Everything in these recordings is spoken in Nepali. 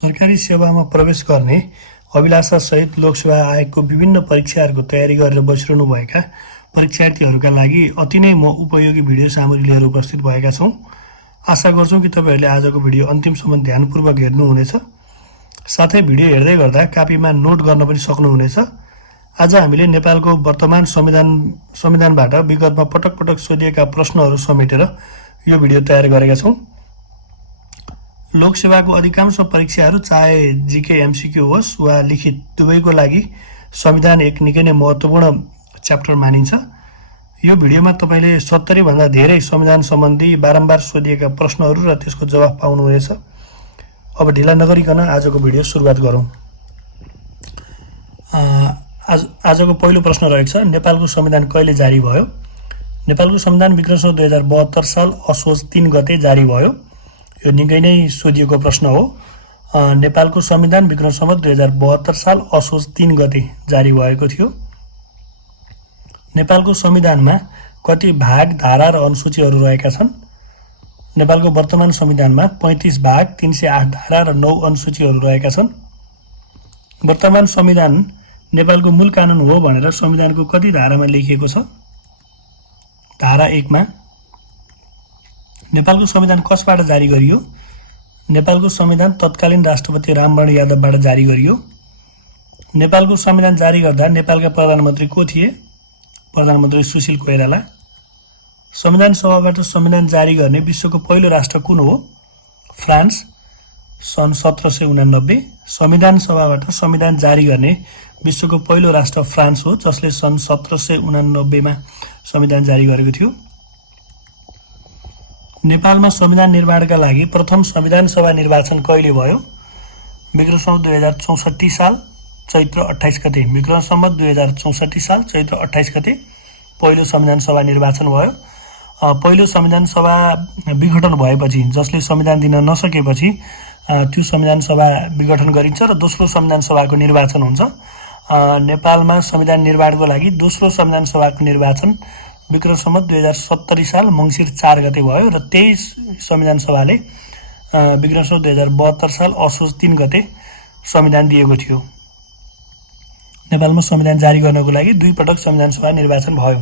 सरकारी सेवामा प्रवेश गर्ने अभिलाषासहित लोकसेवा आयोगको विभिन्न परीक्षाहरूको तयारी गरेर बसिरहनुभएका परीक्षार्थीहरूका लागि अति नै उपयोगी भिडियो सामग्री लिएर उपस्थित भएका छौँ। आशा गर्छौँ कि तपाईँहरूले आजको भिडियो अन्तिमसम्म ध्यानपूर्वक हेर्नुहुनेछ। साथै भिडियो हेर्दै गर्दा कापीमा नोट गर्न पनि सक्नुहुनेछ। आज हामीले नेपालको वर्तमान संविधानबाट विगतमा पटक पटक सोधिएका प्रश्नहरू समेटेर यो भिडियो तयार गरेका छौँ। लोकसेवाको अधिकांश परीक्षाहरू चाहे जीके एमसीक्यू होस् वा लिखित दुवैको लागि संविधान एक निकै नै महत्त्वपूर्ण च्याप्टर मानिन्छ। यो भिडियोमा तपाईँले 70 भन्दा धेरै संविधान सम्बन्धी बारम्बार सोधिएका प्रश्नहरू र त्यसको जवाफ पाउनुहुनेछ। अब ढिला नगरिकन आजको भिडियो सुरुवात गरौँ। आजको पहिलो प्रश्न रहेको छ, नेपालको संविधान कहिले जारी भयो? नेपालको संविधान विक्रम 2072 साल असोज 3 गते जारी भयो। यो निकै नै सोधिएको प्रश्न हो। नेपालको संविधान विक्रम 2072 साल असोज 3 गते जारी भएको थियो। नेपालको संविधानमा कति भाग, धारा र अनुसूचीहरू रहेका छन्? नेपालको वर्तमान संविधानमा 35 भाग, 308 धारा र 9 अनुसूचीहरू रहेका छन्। वर्तमान संविधान नेपालको मूल कानुन हो भनेर संविधानको कति धारामा लेखिएको छ? धारा 1 मा। नेपालको संविधान कसबाट जारी गरियो? नेपालको संविधान तत्कालीन राष्ट्रपति रामवरण यादवबाट जारी गरियो। नेपालको संविधान जारी गर्दा नेपालका प्रधानमन्त्री को थिए? प्रधानमन्त्री सुशील कोइराला। संविधान सभाबाट संविधान जारी गर्ने विश्वको पहिलो राष्ट्र कुन हो? फ्रान्स, सन् 1789। संविधान सभाबाट संविधान जारी गर्ने विश्वको पहिलो राष्ट्र फ्रान्स हो, जसले सन् 1789 मा संविधान जारी गरेको थियो। नेपालमा संविधान निर्माणका लागि प्रथम संविधान सभा निर्वाचन कहिले भयो? विक्रम 2064 साल चैत्र 28 गते। विक्रम 2064 साल चैत्र 28 गते पहिलो संविधान सभा निर्वाचन भयो। पहिलो संविधान सभा विघटन भएपछि, जसले संविधान दिन नसकेपछि त्यो संविधान सभा विघटन गरिन्छ र दोस्रो संविधान सभाको निर्वाचन हुन्छ। नेपालमा संविधान निर्माणको लागि दोस्रो संविधान सभाको निर्वाचन विक्रम 2070 साल मङ्सिर 4 गते भयो र त्यही संविधान सभाले विक्रम 2072 साल असोज 3 गते संविधान दिएको थियो। नेपालमा संविधान जारी गर्नको लागि 2 पटक संविधान सभा निर्वाचन भयो।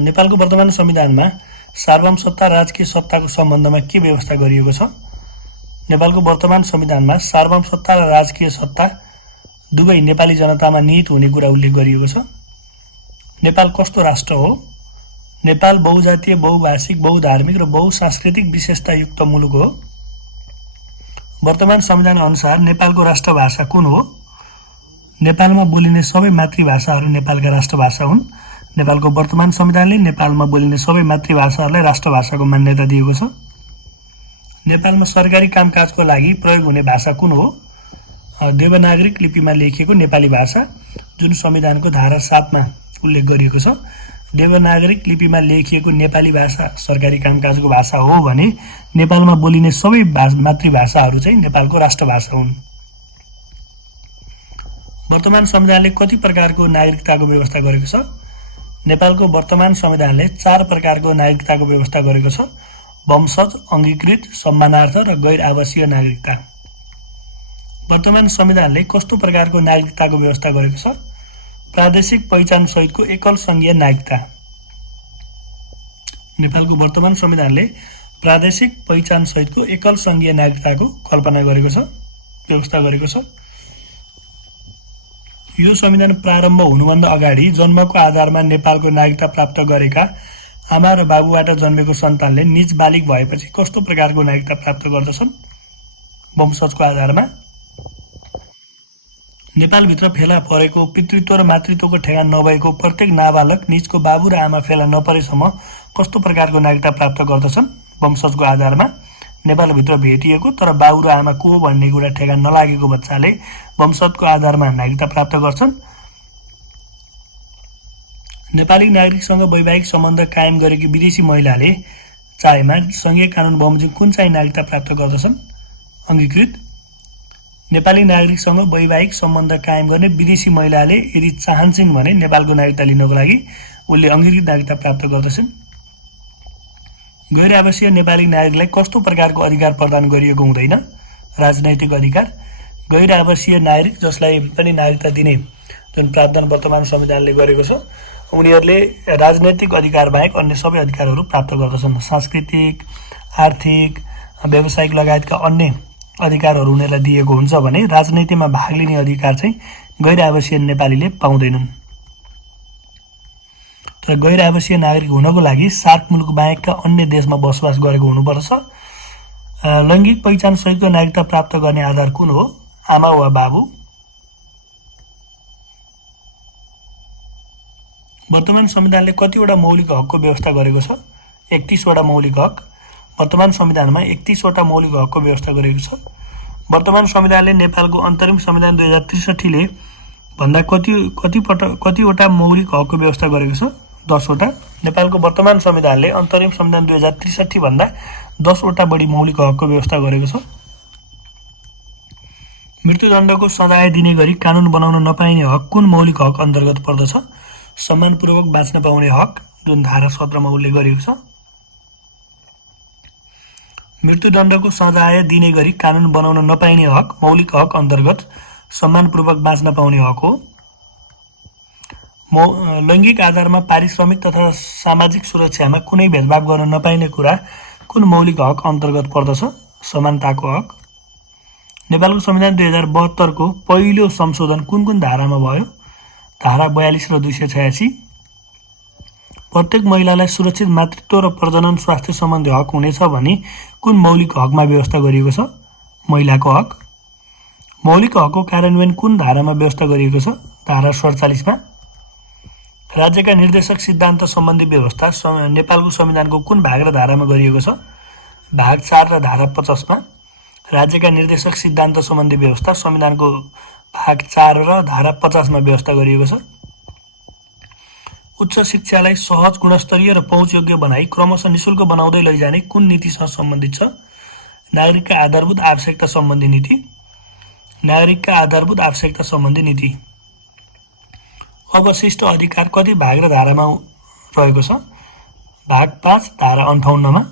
नेपालको वर्तमान संविधानमा सार्वभौम सत्ता, राजकीय सत्ताको सम्बन्धमा के व्यवस्था गरिएको छ? नेपालको वर्तमान संविधानमा सार्वभौम सत्ता र राजकीय सत्ता दुवै नेपाली जनतामा निहित हुने कुरा उल्लेख गरिएको छ। नेपाल कस्तो राष्ट्र हो? नेपाल बहुजातीय, बहुभाषिक, बहुधार्मिक र बहुसांस्कृतिक विशेषतायुक्त मुलुक हो। वर्तमान संविधान अनुसार नेपालको राष्ट्रभाषा कुन हो? नेपालमा बोलिने सबै मातृभाषाहरू नेपालका राष्ट्रभाषा हुन्। नेपालको वर्तमान संविधानले नेपालमा बोलिने सबै मातृभाषाहरूलाई राष्ट्रभाषाको मान्यता दिएको छ। नेपालमा सरकारी कामकाजको लागि प्रयोग हुने भाषा कुन हो? देवनागरिक लिपिमा लेखिएको नेपाली भाषा, जुन संविधानको धारा 7 मा उल्लेख गरिएको छ। देवनागरिक लिपिमा लेखिएको नेपाली भाषा सरकारी कामकाजको भाषा हो भने नेपालमा बोलिने सबै मातृभाषाहरू चाहिँ नेपालको राष्ट्रभाषा हुन्। वर्तमान संविधानले कति प्रकारको नागरिकताको व्यवस्था गरेको छ? नेपालको वर्तमान संविधानले 4 प्रकारको नागरिकताको व्यवस्था गरेको छ: वंशज, अंगीकृत, सम्मानार्थ र गैर आवासीय नागरिकता। वर्तमान संविधानले कस्तो प्रकारको नागरिकताको व्यवस्था गरेको छ? प्रादेशिक पहिचान सहितको एकल संघीय नागरिकता। नेपालको वर्तमान संविधानले प्रादेशिक पहिचान सहितको एकल संघीय नागरिकताको कल्पना गरेको छ, व्यवस्था गरेको छ। यो संविधान प्रारम्भ हुनुभन्दा अगाडि जन्मको आधारमा नेपालको नागरिकता प्राप्त गरेका आमा र बाबुबाट जन्मेको सन्तानले निज बालिग भएपछि कस्तो प्रकारको नागरिकता प्राप्त गर्दछन्? वंशजको आधारमा। नेपालभित्र फेला परेको पितृत्व र मातृत्वको ठेगान नभएको प्रत्येक नाबालक निजको बाबु र आमा फेला नपरेसम्म कस्तो प्रकारको नागरिकता प्राप्त गर्दछन्? वंशजको आधारमा। नेपालभित्र भेटिएको तर बाबु र आमा को भन्ने कुरा ठेगान नलागेको बच्चाले वंशजको आधारमा नागरिकता प्राप्त गर्छन्। नेपाली नागरिकसँग वैवाहिक सम्बन्ध कायम गरेकी विदेशी महिलाले चाहेमा संघीय कानुन बमोजिम कुन चाहिँ नागरिकता प्राप्त गर्दछन्? अंगीकृत। नेपाली नागरिकसँग वैवाहिक सम्बन्ध कायम गर्ने विदेशी महिलाले यदि चाहन्छन् भने नेपालको नागरिकता लिनको लागि उनले अंगीकृत नागरिकता प्राप्त गर्दछन्। गैर आवासीय नेपाली नागरिकलाई कस्तो प्रकारको अधिकार प्रदान गरिएको हुँदैन? राजनैतिक अधिकार। गैर आवासीय नागरिक जसलाई पनि नागरिकता दिने जुन प्रावधान वर्तमान संविधानले गरेको छ, उनीहरूले राजनैतिक अधिकार बाहेक अन्य सबै अधिकारहरू प्राप्त गर्दछन्। सांस्कृतिक, आर्थिक, व्यावसायिक लगायतका अन्य अधिकारहरू उनीहरूलाई दिएको हुन्छ भने राजनीतिमा भाग लिने अधिकार चाहिँ गैर आवासीय नेपालीले पाउँदैनन्। तर गैर आवासीय नागरिक हुनको लागि सार्क मुलुक बाहेकका अन्य देशमा बसोबास गरेको हुनुपर्छ। लैङ्गिक पहिचान सहितको नागरिकता प्राप्त गर्ने आधार कुन हो? आमा वा बाबु। वर्तमान संविधानले कतिवटा मौलिक हकको व्यवस्था गरेको छ? 31 वटा मौलिक हक। वर्तमान संविधानमा 31 वटा मौलिक हकको व्यवस्था गरेको छ। वर्तमान संविधानले नेपालको अन्तरिम संविधान 2063 ले भन्दा कतिवटा मौलिक हकको व्यवस्था गरेको छ? 10 वटा। नेपालको वर्तमान संविधानले अन्तरिम संविधान 2063 भन्दा 10 वटा बढी मौलिक हकको व्यवस्था गरेको छ। मृत्युदण्डको सजाय दिने गरी कानुन बनाउन नपाइने हक कुन मौलिक हक अन्तर्गत पर्दछ? सम्मानपूर्वक बाँच्न पाउने हक, जुन धारा 17 मा उल्लेख गरिएको छ। मृत्युदण्डको सजाय दिने गरी कानुन बनाउन नपाइने हक मौलिक हक अन्तर्गत सम्मानपूर्वक बाँच्न पाउने हक हो। लैङ्गिक आधारमा पारिश्रमिक तथा सामाजिक सुरक्षामा कुनै भेदभाव गर्न नपाइने कुरा कुन मौलिक हक अन्तर्गत पर्दछ? समानताको हक। नेपालको संविधान 2072 को पहिलो संशोधन कुन धारामा भयो? धारा 42 र 286। प्रत्येक महिलालाई सुरक्षित मातृत्व र प्रजनन स्वास्थ्य सम्बन्धी हक हुनेछ भने कुन मौलिक हकमा व्यवस्था गरिएको छ? महिलाको हक। मौलिक हकको कार्यान्वयन कुन धारामा व्यवस्था गरिएको छ? धारा 47 मा। राज्यका निर्देशक सिद्धान्त सम्बन्धी व्यवस्था नेपालको संविधानको कुन भाग र धारामा गरिएको छ? भाग 4 र धारा 50 मा। राज्यका निर्देशक सिद्धान्त सम्बन्धी व्यवस्था संविधानको भाग 4 र धारा 50 मा व्यवस्था गरिएको छ। उच्च शिक्षालाई सहज, गुणस्तरीय र पहुँचयोग्य बनाई क्रमशः निशुल्क बनाउँदै लैजाने कुन नीतिसँग सम्बन्धित छ? नागरिकका आधारभूत आवश्यकता सम्बन्धी नीति। नागरिकका आधारभूत आवश्यकता सम्बन्धी नीति। अवशिष्ट अधिकार कति भाग र धारामा रहेको छ? भाग 5 धारा 58 मा।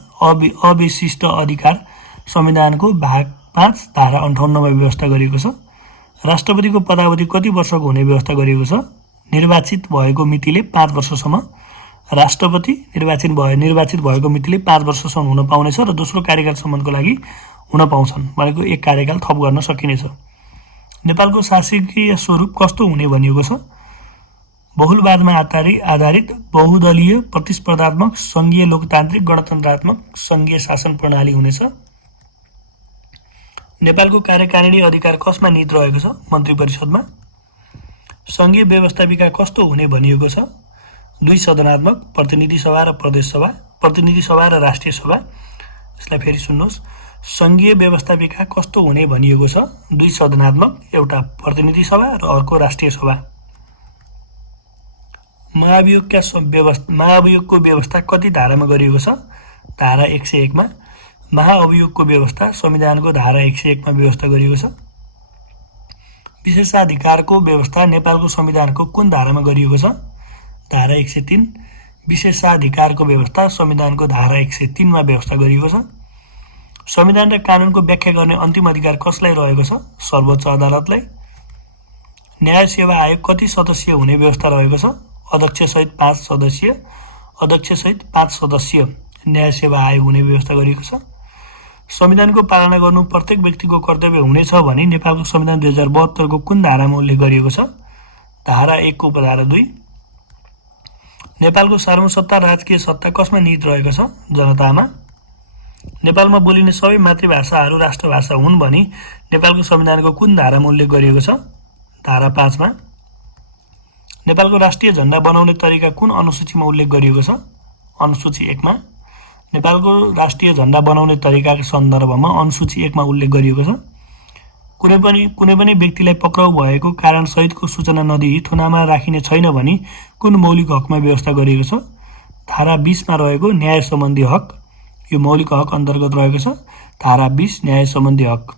अविशिष्ट अधिकार संविधानको भाग 5 धारा 58 मा व्यवस्था गरिएको छ। राष्ट्रपतिको पदावधि कति वर्षको हुने व्यवस्था गरिएको छ? निर्वाचित भएको मितिले 5 वर्षसम्म। राष्ट्रपति निर्वाचित भएको मितिले 5 वर्षसम्म हुन पाउनेछ र दोस्रो कार्यकालसम्मको लागि हुन पाउँछन्, भनेको एक कार्यकाल थप गर्न सकिनेछ। नेपालको शासकीय स्वरूप कस्तो हुने भनिएको छ? बहुलवादमा आधारित बहुदलीय, प्रतिस्पर्धात्मक, सङ्घीय लोकतान्त्रिक, गणतन्त्रात्मक, सङ्घीय शासन प्रणाली हुनेछ। नेपालको कार्यकारिणी अधिकार कसमा निहित रहेको छ? मन्त्री परिषदमा। सङ्घीय व्यवस्थापिका कस्तो हुने भनिएको छ? 2 सदनात्मक, प्रतिनिधि सभा र प्रदेश सभा, प्रतिनिधि सभा र राष्ट्रिय सभा। यसलाई फेरि सुन्नुहोस्। सङ्घीय व्यवस्थापिका कस्तो हुने भनिएको छ? 2 सदनात्मक, एउटा प्रतिनिधि सभा र अर्को राष्ट्रिय सभा। महाअभियोगको व्यवस्था कति धारामा गरिएको छ? धारा 101 मा। महाअभियोगको व्यवस्था संविधानको धारा 101 मा व्यवस्था गरिएको छ। विशेषाधिकारको व्यवस्था नेपालको संविधानको कुन धारामा गरिएको छ? धारा 103। विशेषाधिकारको व्यवस्था संविधानको धारा 103 मा व्यवस्था गरिएको छ। संविधान र कानुनको व्याख्या गर्ने अन्तिम अधिकार कसलाई रहेको छ? सर्वोच्च अदालतलाई। न्याय सेवा आयोग कति सदस्यीय हुने व्यवस्था रहेको छ? अध्यक्षसहित 5 सदस्य। अध्यक्षसहित 5 सदस्य न्याय सेवा आयोग हुने व्यवस्था गरिएको छ। संविधानको पालना गर्नु प्रत्येक व्यक्तिको कर्तव्य हुनेछ भने नेपालको संविधान 2072 को कुन धारामा उल्लेख गरिएको छ? धारा 1 को उपधारा 2। नेपालको सार्वसत्ता राजकीय सत्ता कसमा निहित रहेको छ? जनतामा। नेपालमा बोलिने सबै मातृभाषाहरू राष्ट्रभाषा हुन् भनी नेपालको संविधानको कुन धारामा उल्लेख गरिएको छ? धारा 5 मा। नेपालको राष्ट्रिय झण्डा बनाउने तरिका कुन अनुसूचीमा उल्लेख गरिएको छ? अनुसूची 1 मा। नेपालको राष्ट्रिय झण्डा बनाउने तरिकाको सन्दर्भमा अनुसूची 1 मा उल्लेख गरिएको छ। कुनै पनि व्यक्तिलाई पक्राउ भएको कारण सहितको सूचना नदिई थुनामा राखिने छैन भनी कुन मौलिक हकमा व्यवस्था गरिएको छ? धारा 20 मा रहेको न्याय सम्बन्धी हक यो मौलिक हक अन्तर्गत रहेको छ। धारा 20 न्याय सम्बन्धी हक।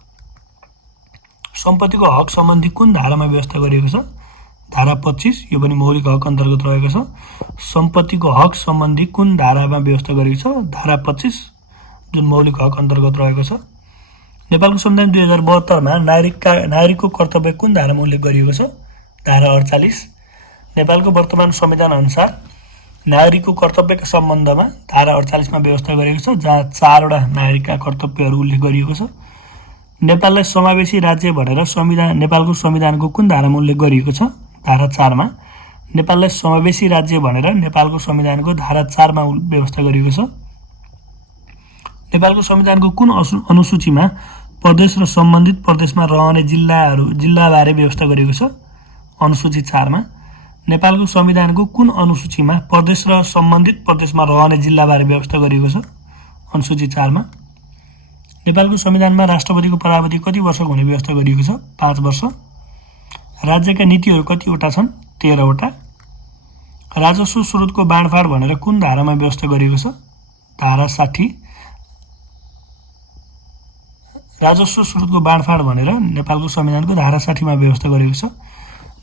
सम्पत्तिको हक सम्बन्धी कुन धारामा व्यवस्था गरिएको छ? धारा 25 यो पनि मौलिक हक अन्तर्गत रहेको छ। सम्पत्तिको हक सम्बन्धी कुन धारामा व्यवस्था गरिएको छ? धारा 25 जुन मौलिक हक अन्तर्गत रहेको छ। नेपालको संविधान 2072 मा नागरिकको कर्तव्य कुन धारामा उल्लेख गरिएको छ? धारा 48। नेपालको वर्तमान संविधान अनुसार नागरिकको कर्तव्यका सम्बन्धमा धारा 48 मा व्यवस्था गरिएको छ, जहाँ 4 वटा नागरिकका कर्तव्यहरू उल्लेख गरिएको छ। नेपाललाई समावेशी राज्य भनेर नेपालको संविधानको कुन धारामा उल्लेख गरिएको छ? धारा 4 मा। नेपाललाई समावेशी राज्य भनेर नेपालको संविधानको धारा 4 मा व्यवस्था गरिएको छ। नेपालको संविधानको कुन अनुसूचीमा प्रदेश र सम्बन्धित प्रदेशमा रहने जिल्लाबारे व्यवस्था गरिएको छ? अनुसूची 4 मा। नेपालको संविधानको कुन अनुसूचीमा प्रदेश र सम्बन्धित प्रदेशमा रहने जिल्लाबारे व्यवस्था गरिएको छ? अनुसूची 4 मा। नेपालको संविधानमा राष्ट्रपतिको पदावधि कति वर्षको हुने व्यवस्था गरिएको छ? 5 वर्ष। राज्यका नीतिहरू कतिवटा छन्? 13 वटा। राजस्व स्रोतको बाँडफाँड भनेर कुन धारामा व्यवस्था गरिएको छ? धारा 60। राजस्व स्रोतको बाँडफाँड भनेर नेपालको संविधानको धारा 60 मा व्यवस्था गरिएको छ।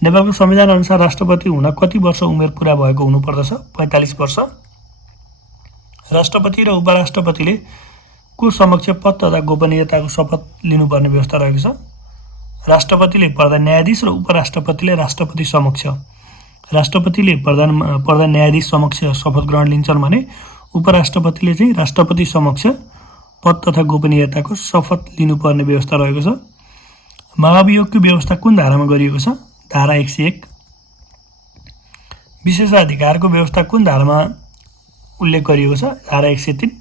नेपालको संविधान अनुसार राष्ट्रपति हुन कति वर्ष उमेर पुरा भएको हुनुपर्दछ? 45 वर्ष। राष्ट्रपति र उपराष्ट्रपतिले को समक्ष पद तथा गोपनीयताको शपथ लिनुपर्ने व्यवस्था रहेको छ? राष्ट्रपतिले प्रधान न्यायाधीश र उपराष्ट्रपतिले राष्ट्रपति समक्ष। राष्ट्रपतिले प्रधान न्यायाधीश समक्ष शपथ ग्रहण लिन्छन् भने उपराष्ट्रपतिले चाहिँ राष्ट्रपति समक्ष पद तथा गोपनीयताको शपथ लिनुपर्ने व्यवस्था रहेको छ। महाभियोगको व्यवस्था कुन धारामा गरिएको छ? धारा 101। विशेषाधिकारको व्यवस्था कुन धारामा उल्लेख गरिएको छ? धारा 103।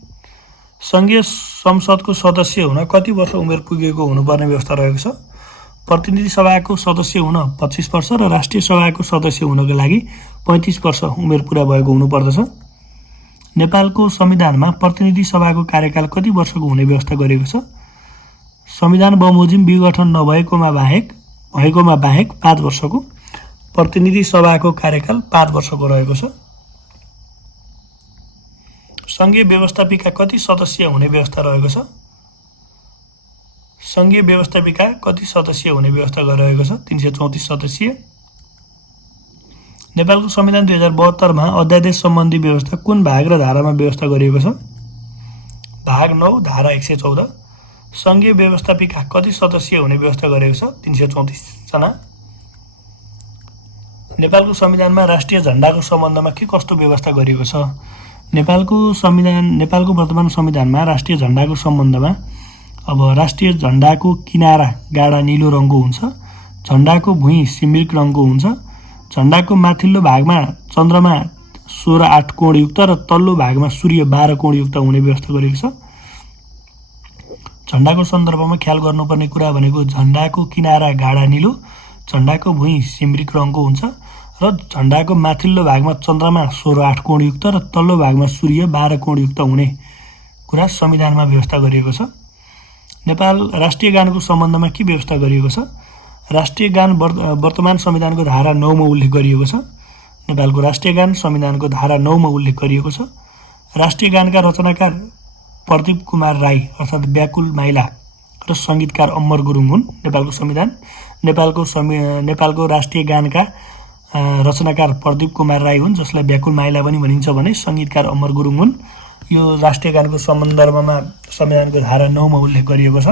संघीय संसदको सदस्य हुन कति वर्ष उमेर पुगेको हुनुपर्ने व्यवस्था रहेको छ? प्रतिनिधि सभाको सदस्य हुन 25 वर्ष र राष्ट्रिय सभाको सदस्य हुनको लागि 35 वर्ष उमेर पुरा भएको हुनुपर्दछ। नेपालको संविधानमा प्रतिनिधि सभाको कार्यकाल कति वर्षको हुने व्यवस्था गरिएको छ? संविधान बमोजिम विघटन नभएकोमा बाहेक 5 वर्षको, प्रतिनिधि सभाको कार्यकाल 5 वर्षको रहेको छ। संघीय व्यवस्थापिका कति सदस्य हुने व्यवस्था रहेको छ? संघीय व्यवस्थापिका कति सदस्य हुने व्यवस्था गरिरहेको छ? 334 सदस्यीय। नेपालको संविधान 2072 मा अध्यादेश सम्बन्धी व्यवस्था कुन भाग र धारामा व्यवस्था गरिएको छ? भाग 9 धारा 114। संघीय व्यवस्थापिका कति सदस्य हुने व्यवस्था गरेको छ? 334 जना। नेपालको संविधानमा राष्ट्रिय झण्डाको सम्बन्धमा के कस्तो व्यवस्था गरिएको छ? नेपालको वर्तमान संविधानमा राष्ट्रिय झण्डाको सम्बन्धमा अब राष्ट्रिय झण्डाको किनारा गाढा नीलो रङको हुन्छ, झण्डाको भुइँ सिमरिक रङको हुन्छ, झण्डाको माथिल्लो भागमा चन्द्रमा 16-8 कोणयुक्त र तल्लो भागमा सूर्य 12 कोणयुक्त हुने व्यवस्था गरिएको छ। झण्डाको सन्दर्भमा ख्याल गर्नुपर्ने कुरा भनेको झण्डाको किनारा गाढा नीलो, झण्डाको भुइँ सिमरिक रङको हुन्छ र झण्डाको माथिल्लो भागमा चन्द्रमा 16-8 कोणयुक्त र तल्लो भागमा सूर्य 12 कोणयुक्त हुने कुरा संविधानमा व्यवस्था गरिएको छ। नेपाल राष्ट्रिय गानको सम्बन्धमा के व्यवस्था गरिएको छ? राष्ट्रिय गान वर्तमान संविधानको धारा 9 मा उल्लेख गरिएको छ। नेपालको राष्ट्रिय गान संविधानको धारा 9 मा उल्लेख गरिएको छ। राष्ट्रिय गानका रचनाकार प्रदीप कुमार राई अर्थात् व्याकुल माइला र सङ्गीतकार अमर गुरुङ हुन्। नेपालको राष्ट्रिय गानका रचनाकार प्रदीप कुमार राई हुन्, जसलाई व्याकुल माइला पनि भनिन्छ भने सङ्गीतकार अमर गुरुङ हुन्। यो राष्ट्रिय गानको सन्दर्भमा संविधानको धारा 9 मा उल्लेख गरिएको छ।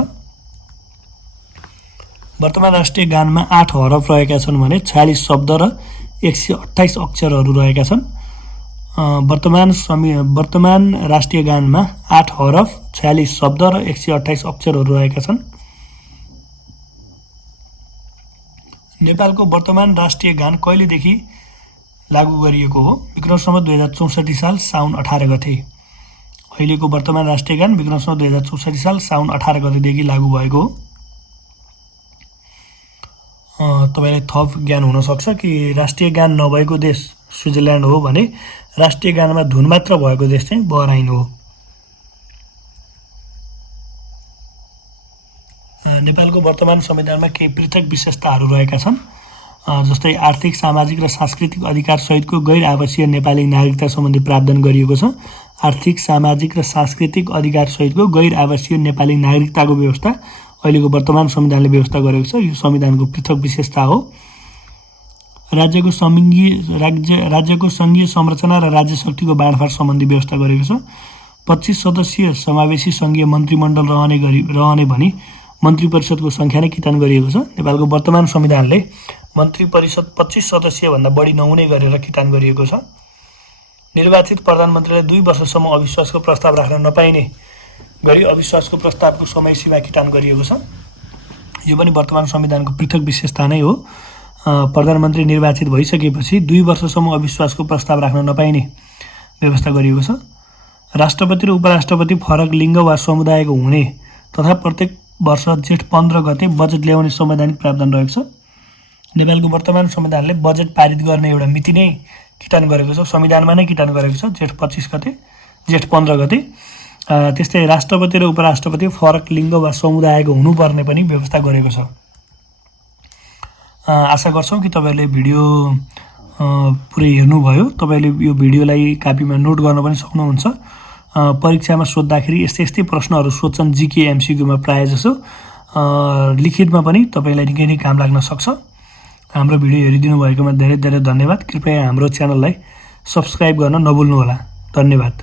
वर्तमान राष्ट्रिय गानमा 8 हरफ रहेका छन् भने 46 शब्द र 128 अक्षरहरू रहेका छन्। वर्तमान राष्ट्रिय गानमा 8 हरफ, 46 शब्द र 128 अक्षरहरू रहेका छन्। नेपालको वर्तमान राष्ट्रिय गान कहिलेदेखि लागू गरिएको हो? विक्रम सम्वत 2064 साल साउन 18 गते। अहिलेको वर्तमान राष्ट्रिय गान विक्रम सम्वत 2064 साल साउन 18 गतेदेखि लागू भएको हो। तपाईँलाई थप ज्ञान हुनसक्छ कि राष्ट्रिय गान नभएको देश स्विजरल्यान्ड हो भने राष्ट्रिय गानमा धुन मात्र भएको देश चाहिँ बहराइन हो। नेपालको वर्तमान संविधानमा केही पृथक विशेषताहरू रहेका छन्, जस्तै आर्थिक, सामाजिक र सांस्कृतिक अधिकार सहितको गैर आवासीय नेपाली नागरिकता सम्बन्धी प्रावधान गरिएको छ। आर्थिक, सामाजिक र सांस्कृतिक अधिकार सहितको गैर आवासीय नेपाली नागरिकताको व्यवस्था अहिलेको वर्तमान संविधानले व्यवस्था गरेको छ। यो संविधानको पृथक विशेषता हो। राज्यको सङ्घीय संरचना र राज्य शक्तिको बाँडफाँड सम्बन्धी व्यवस्था गरेको छ। 25 सदस्यीय समावेशी सङ्घीय मन्त्रीमण्डल रहने भनी मन्त्री परिषदको सङ्ख्या नै किटान गरिएको छ। नेपालको वर्तमान संविधानले मन्त्री परिषद 25 सदस्यभन्दा बढी नहुने गरेर किटान गरिएको छ। निर्वाचित प्रधानमन्त्रीलाई 2 वर्षसम्म अविश्वासको प्रस्ताव राख्न नपाइने गरी अविश्वासको प्रस्तावको समय सीमा किटान गरिएको छ। यो पनि वर्तमान संविधानको पृथक विशेषता नै हो। प्रधानमन्त्री निर्वाचित भइसकेपछि 2 वर्षसम्म अविश्वासको प्रस्ताव राख्न नपाइने व्यवस्था गरिएको छ। राष्ट्रपति र उपराष्ट्रपति फरक लिङ्ग वा समुदायको हुने तथा प्रत्येक वर्ष जेठ 15 गते बजेट ल्याउने संवैधानिक प्रावधान रहेको छ। नेपालको वर्तमान संविधानले बजेट पारित गर्ने एउटा मिति नै किटान गरेको छ, संविधानमा नै किटान गरेको छ, जेठ 15 गते। त्यस्तै राष्ट्रपति र उपराष्ट्रपति फरक लिङ्ग वा समुदायको हुनुपर्ने पनि व्यवस्था गरेको छ। आशा गर्छौँ कि तपाईँहरूले भिडियो पुरै हेर्नुभयो। तपाईँले यो भिडियोलाई कापीमा नोट गर्न पनि सक्नुहुन्छ। परीक्षामा सोद्धाखेरि यस्तै प्रश्नहरू सोध्छन् जीके एमसीक्यूमा प्रायः जसो। लिखितमा पनि तपाईँलाई निकै नै काम लाग्न सक्छ। हाम्रो भिडियो हेरिदिनु भएकोमा धेरै धेरै धन्यवाद। कृपया हाम्रो च्यानललाई सब्स्क्राइब गर्न नभुल्नुहोला। धन्यवाद।